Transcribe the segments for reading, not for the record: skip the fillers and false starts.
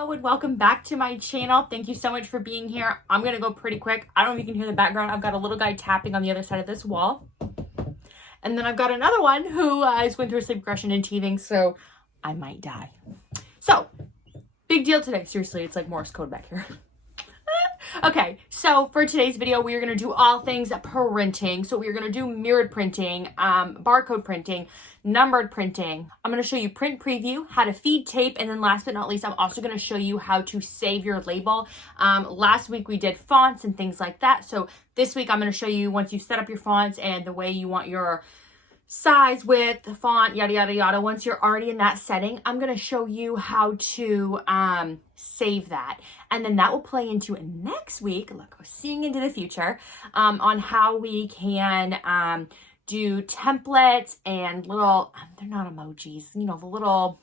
Hello and welcome back to my channel. Thank you so much for being here. I'm gonna go pretty quick. I don't know if you can hear the background. I've got a little guy tapping on the other side of this wall. And then I've got another one who is going through a sleep regression and teething, so I might die. So, big deal today. Seriously, it's like Morse code back here. Okay, so for today's video, we are going to do all things printing. So we're going to do mirrored printing, barcode printing, numbered printing. I'm going to show you print preview, how to feed tape, and then last but not least, I'm also going to show you how to save your label. Last week we did fonts and things like that. So this week I'm going to show you once you set up your fonts and the way you want your size, width, font, yada, yada, yada. Once you're already in that setting, I'm going to show you how to save that. And then that will play into next week, look, we're seeing into the future, on how we can do templates and little, they're not emojis, you know, the little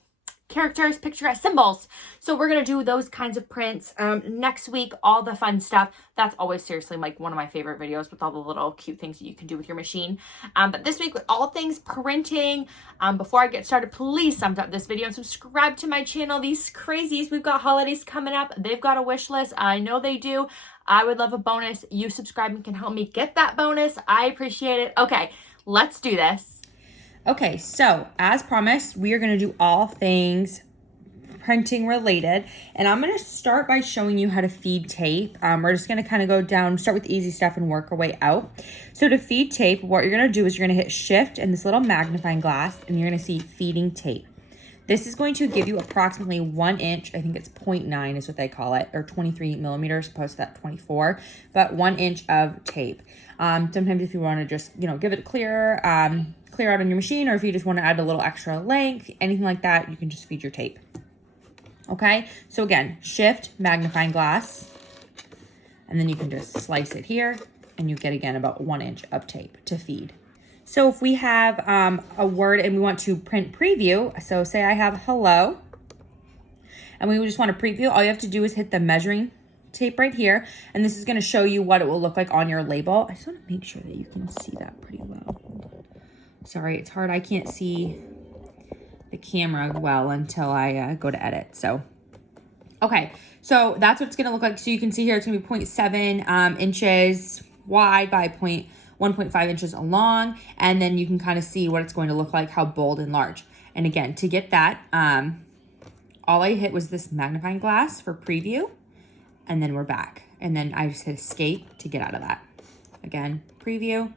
characters, picturesque symbols. So we're going to do those kinds of prints next week, all the fun stuff. That's always seriously like one of my favorite videos with all the little cute things that you can do with your machine. But this week with all things printing, before I get started, please thumbs up this video and subscribe to my channel. These crazies, we've got holidays coming up. They've got a wish list. I know they do. I would love a bonus. You subscribing can help me get that bonus. I appreciate it. Okay, let's do this. Okay, so as promised, we are going to do all things printing related, and I'm going to start by showing you how to feed tape. We're just going to kind of go down, start with the easy stuff and work our way out. So to feed tape, what you're going to do is you're going to hit shift and this little magnifying glass, and you're going to see feeding tape. This is going to give you approximately 1 inch, I think it's 0.9 is what they call it, or 23 millimeters opposed to that 24, but 1 inch of tape. Sometimes if you want to just, you know, give it clear out on your machine, or if you just want to add a little extra length, anything like that, you can just feed your tape. Okay, so again, shift, magnifying glass, and then you can just slice it here, and you get again about 1 inch of tape to feed. So if we have a word and we want to print preview, so say I have hello, and we just want to preview, all you have to do is hit the measuring tape right here, and this is going to show you what it will look like on your label. I just want to make sure that you can see that pretty well. Sorry, it's hard. I can't see the camera well until I go to edit. So, okay. So that's what it's going to look like. So you can see here, it's going to be 0.7 inches wide by 1.5 inches long. And then you can kind of see what it's going to look like, how bold and large. And again, to get that, all I hit was this magnifying glass for preview. And then we're back. And then I just hit escape to get out of that. Again, preview.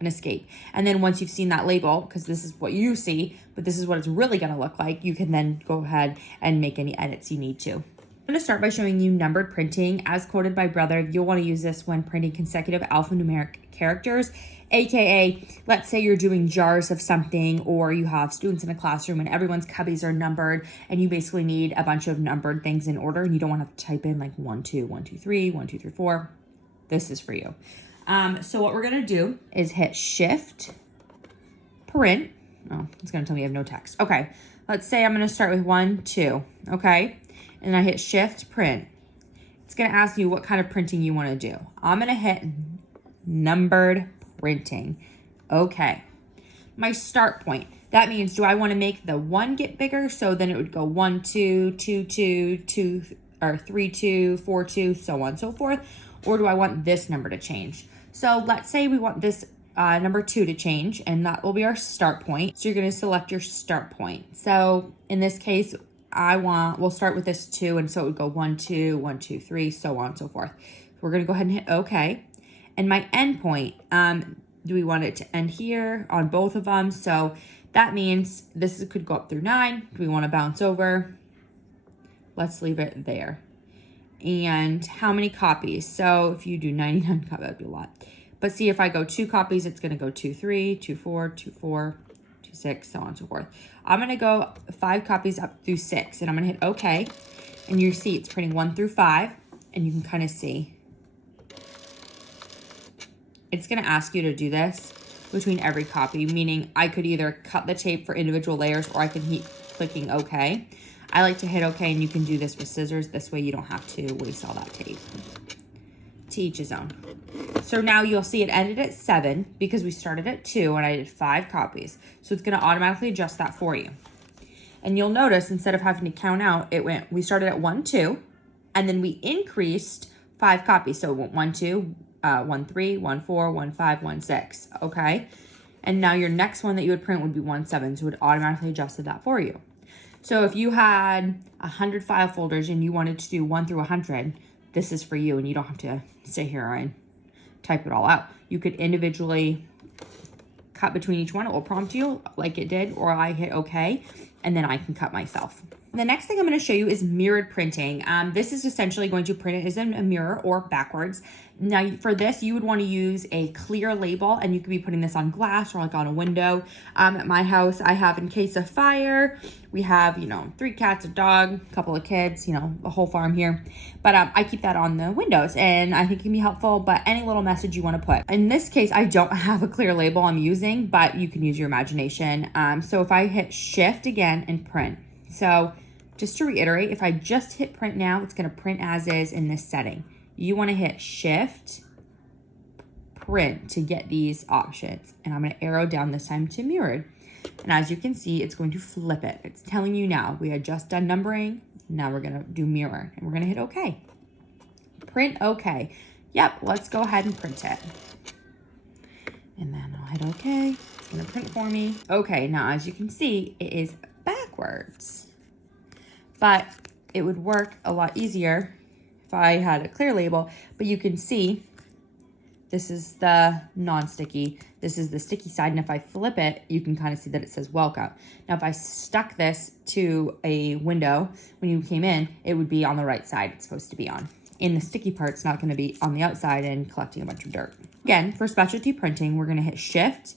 And escape. And then once you've seen that label, because this is what you see, but this is what it's really going to look like, you can then go ahead and make any edits you need to. I'm going to start by showing you numbered printing. As quoted by Brother, you'll want to use this when printing consecutive alphanumeric characters, aka let's say you're doing jars of something, or you have students in a classroom and everyone's cubbies are numbered, and you basically need a bunch of numbered things in order, and you don't want to type in like 1 2 1 2 3 1 2 3 4. This is for you. So what we're going to do is hit shift, print. Oh, it's going to tell me I have no text. Okay. Let's say I'm going to start with 1, 2. Okay. And I hit shift, print. It's going to ask you what kind of printing you want to do. I'm going to hit numbered printing. Okay. My start point. That means, do I want to make the 1 get bigger? So then it would go 1, 2, 2, 2, 2, or 3, 2, 4, 2, so on and so forth. Or do I want this number to change? So let's say we want this number 2 to change, and that will be our start point. So you're going to select your start point. So in this case, we'll start with this 2, and so it would go 1, 2, 1, 2, 3, so on and so forth. We're going to go ahead and hit OK. And my end point, do we want it to end here on both of them? So that means this could go up through 9. Do we want to bounce over? Let's leave it there. And how many copies? So if you do 99 copies, that'd be a lot. But see, if I go 2 copies, it's going to go 2, 3, 2, 4, 2, 4, 2, 6, so on and so forth. I'm going to go 5 copies up through 6, and I'm going to hit OK. And you see it's printing 1 through 5, and you can kind of see. It's going to ask you to do this between every copy, meaning I could either cut the tape for individual layers, or I can keep clicking OK. I like to hit OK, and you can do this with scissors. This way you don't have to waste all that tape. To each his own. So now you'll see it ended at 7 because we started at 2 and I did 5 copies. So it's going to automatically adjust that for you. And you'll notice instead of having to count out, we started at 1, 2, and then we increased 5 copies. So 1, 2, 1, 3, 1, 4, 1, 5, 1, 6, okay? And now your next one that you would print would be 1, 7, so it would automatically adjusted that for you. So if you had 100 file folders and you wanted to do 1 through 100, this is for you, and you don't have to sit here and type it all out. You could individually cut between each one. It will prompt you like it did, or I hit OK, and then I can cut myself. The next thing I'm going to show you is mirrored printing. This is essentially going to print it as in a mirror or backwards. Now for this, you would want to use a clear label, and you could be putting this on glass or like on a window. At my house, I have in case of fire. We have, 3 cats, a dog, a couple of kids, a whole farm here. But I keep that on the windows, and I think it can be helpful, but any little message you want to put. In this case, I don't have a clear label I'm using, but you can use your imagination. So if I hit Shift again and print. So just to reiterate, if I just hit print now, it's going to print as is in this setting. You want to hit Shift, print to get these options. And I'm going to arrow down this time to mirrored. And as you can see, it's going to flip it. It's telling you now, we had just done numbering. Now we're going to do mirror, and we're going to hit OK. Print OK. Yep, let's go ahead and print it. And then I'll hit OK. It's going to print for me. Okay, now as you can see, it is backwards. But it would work a lot easier if I had a clear label. But you can see this is the non-sticky. This is the sticky side. And if I flip it, you can kind of see that it says welcome. Now, if I stuck this to a window when you came in, it would be on the right side it's supposed to be on. And the sticky part's not going to be on the outside and collecting a bunch of dirt. Again, for specialty printing, we're going to hit Shift,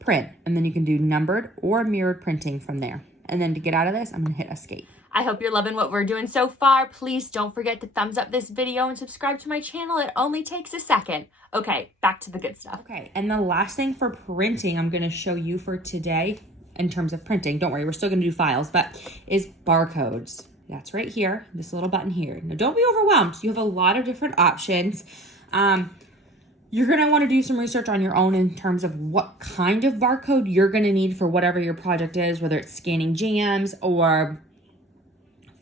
print, and then you can do numbered or mirrored printing from there. And then to get out of this, I'm going to hit Escape. I hope you're loving what we're doing so far. Please don't forget to thumbs up this video and subscribe to my channel. It only takes a second. Okay, back to the good stuff. Okay, and the last thing for printing I'm going to show you for today in terms of printing, don't worry, we're still going to do files, but is barcodes. That's right here, this little button here. Now don't be overwhelmed. You have a lot of different options. You're going to want to do some research on your own in terms of what kind of barcode you're going to need for whatever your project is, whether it's scanning jams or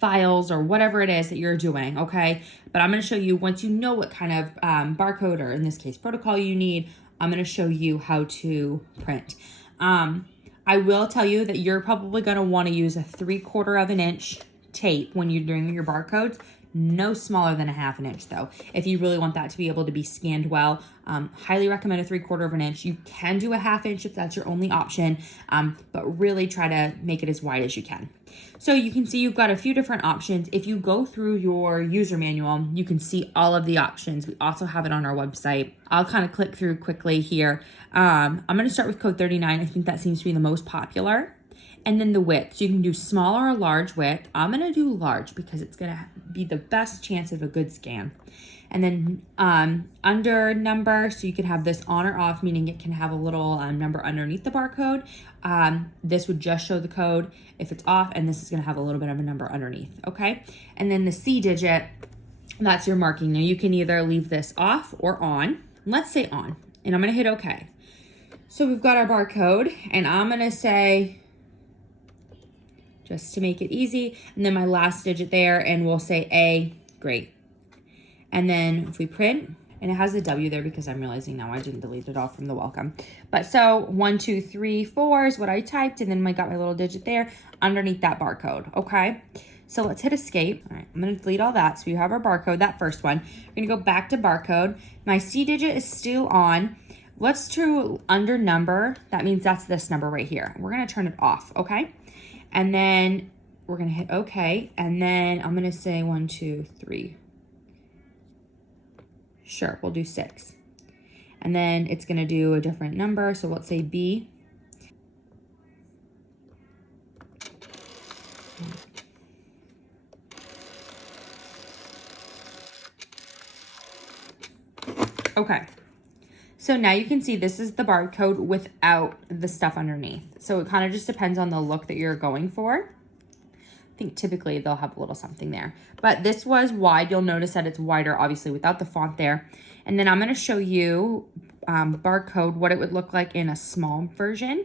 files or whatever it is that you're doing, okay? But I'm going to show you, once you know what kind of barcode, or in this case protocol, you need, I'm going to show you how to print. I will tell you that you're probably going to want to use a 3/4 of an inch tape when you're doing your barcodes. No smaller than a 1/2 inch though. If you really want that to be able to be scanned well, highly recommend a 3/4 of an inch. You can do a 1/2 inch if that's your only option, but really try to make it as wide as you can. So you can see you've got a few different options. If you go through your user manual, you can see all of the options. We also have it on our website. I'll kind of click through quickly here. I'm going to start with code 39. I think that seems to be the most popular. And then the width. So you can do small or a large width. I'm going to do large because it's going to be the best chance of a good scan. And then under number, so you can have this on or off, meaning it can have a little number underneath the barcode. This would just show the code if it's off, and this is going to have a little bit of a number underneath, okay? And then the C digit, that's your marking. Now you can either leave this off or on. Let's say on, and I'm going to hit OK. So we've got our barcode, and I'm going to say, just to make it easy, and then my last digit there, and we'll say A, great. And then if we print, and it has a W there because I'm realizing now I didn't delete it all from the welcome. But so 1, 2, 3, 4 is what I typed, and then I got my little digit there underneath that barcode, okay? So let's hit Escape. All right, I'm gonna delete all that. So we have our barcode, that first one. We're gonna go back to barcode. My C digit is still on. Let's do under number. That means that's this number right here. We're gonna turn it off, okay? And then we're gonna hit OK, and then I'm gonna say 1, 2, 3. Sure, we'll do 6. And then it's gonna do a different number, so let's say B. Okay. So now you can see this is the barcode without the stuff underneath. So it kind of just depends on the look that you're going for. I think typically they'll have a little something there. But this was wide. You'll notice that it's wider, obviously, without the font there. And then I'm going to show you barcode, what it would look like in a small version.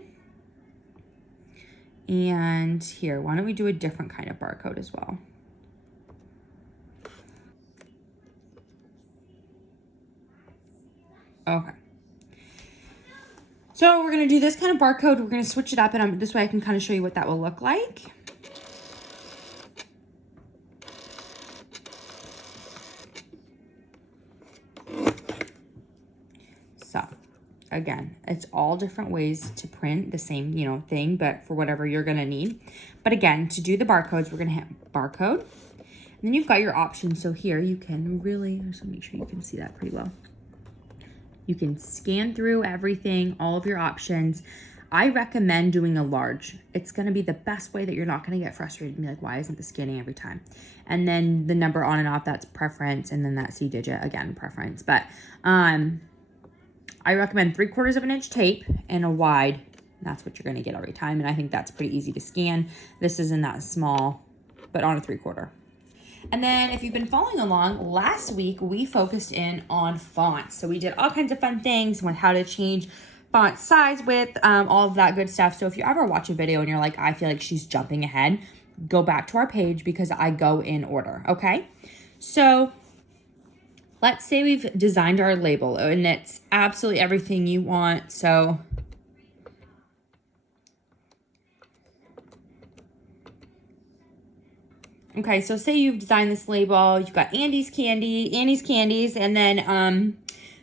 And here, why don't we do a different kind of barcode as well? Okay. So we're gonna do this kind of barcode. We're gonna switch it up, and this way I can kind of show you what that will look like. So again, it's all different ways to print the same, you know, thing, but for whatever you're gonna need. But again, to do the barcodes, we're gonna hit barcode. And then you've got your options. So here you can really, just make sure you can see that pretty well. You can scan through everything, all of your options. I recommend doing a large. It's gonna be the best way that you're not gonna get frustrated and be like, why isn't this scanning every time? And then the number on and off, that's preference. And then that C digit, again, preference. But I recommend 3/4 of an inch tape and a wide. That's what you're gonna get every time. And I think that's pretty easy to scan. This isn't that small, but on a 3/4. And then if you've been following along, last week we focused in on fonts. So we did all kinds of fun things with how to change font size, width, all of that good stuff. So if you ever watch a video and you're like, I feel like she's jumping ahead, go back to our page because I go in order, okay? So let's say we've designed our label and it's absolutely everything you want. So okay, so say you've designed this label, you've got Annie's Candies, and then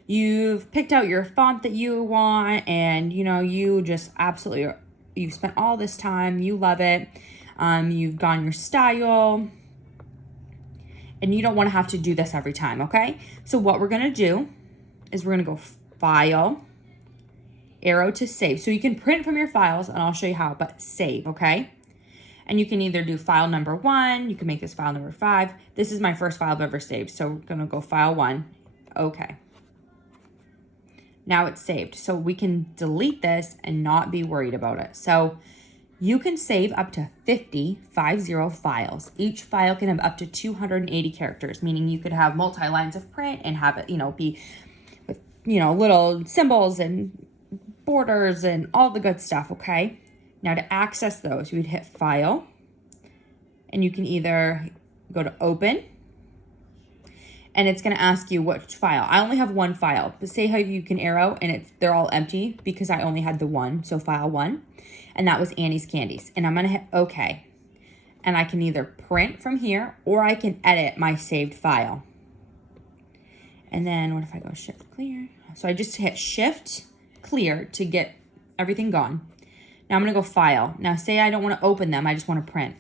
you've picked out your font that you want, and you know, you just absolutely, you've spent all this time, you love it, you've gone your style, and you don't want to have to do this every time, okay? So what we're gonna do is we're gonna go File, arrow to save. So you can print from your files, and I'll show you how, but save, okay? And you can either do file number 1, you can make this file number 5. This is my first file I've ever saved, so we're gonna go file 1, okay. Now it's saved, so we can delete this and not be worried about it. So you can save up to 50 files. Each file can have up to 280 characters, meaning you could have multi-lines of print and have it, you know, be with, you know, little symbols and borders and all the good stuff, okay? Now to access those, you would hit File, and you can either go to Open, and it's gonna ask you which file. I only have one file, but say how you can arrow, and they're all empty because I only had the one, so file 1, and that was Annie's Candies. And I'm gonna hit OK. And I can either print from here, or I can edit my saved file. And then what if I go Shift Clear? So I just hit Shift Clear to get everything gone. Now I'm gonna go File. Now say I don't wanna open them, I just wanna print.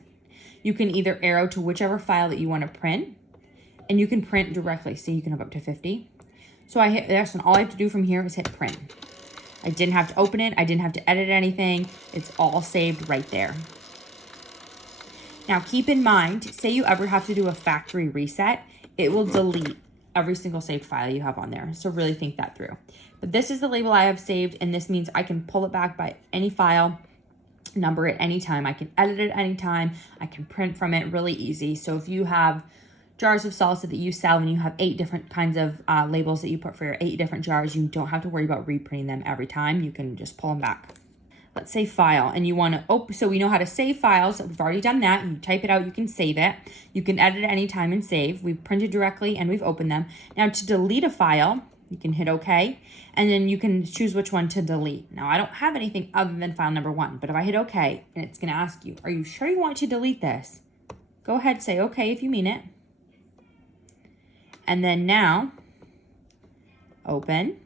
You can either arrow to whichever file that you wanna print, and you can print directly. So you can have up to 50. So I hit this, and all I have to do from here is hit print. I didn't have to open it, I didn't have to edit anything. It's all saved right there. Now keep in mind, say you ever have to do a factory reset, it will delete every single saved file you have on there. So really think that through. But this is the label I have saved, and this means I can pull it back by any file, number it anytime. I can edit it anytime. I can print from it really easy. So if you have jars of salsa that you sell and you have 8 different kinds of labels that you put for your 8 different jars, you don't have to worry about reprinting them every time. You can just pull them back. Let's say File, and you want to open, so we know how to save files. We've already done that. You type it out, you can save it. You can edit it anytime and save. We've printed directly and we've opened them. Now to delete a file, you can hit OK, and then you can choose which one to delete. Now I don't have anything other than file number 1, but if I hit OK, and it's going to ask you, are you sure you want to delete this? Go ahead, say OK if you mean it. And then now, open.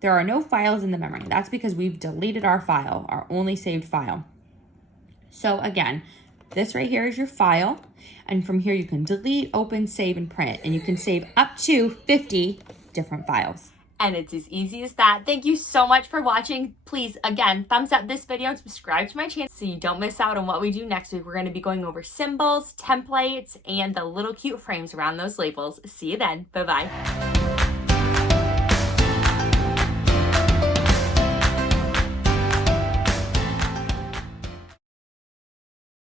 There are no files in the memory. That's because we've deleted our file, our only saved file. So again, this right here is your file. And from here you can delete, open, save, and print. And you can save up to 50 different files. And it's as easy as that. Thank you so much for watching. Please, again, thumbs up this video and subscribe to my channel so you don't miss out on what we do next week. We're going to be going over symbols, templates, and the little cute frames around those labels. See you then. Bye-bye.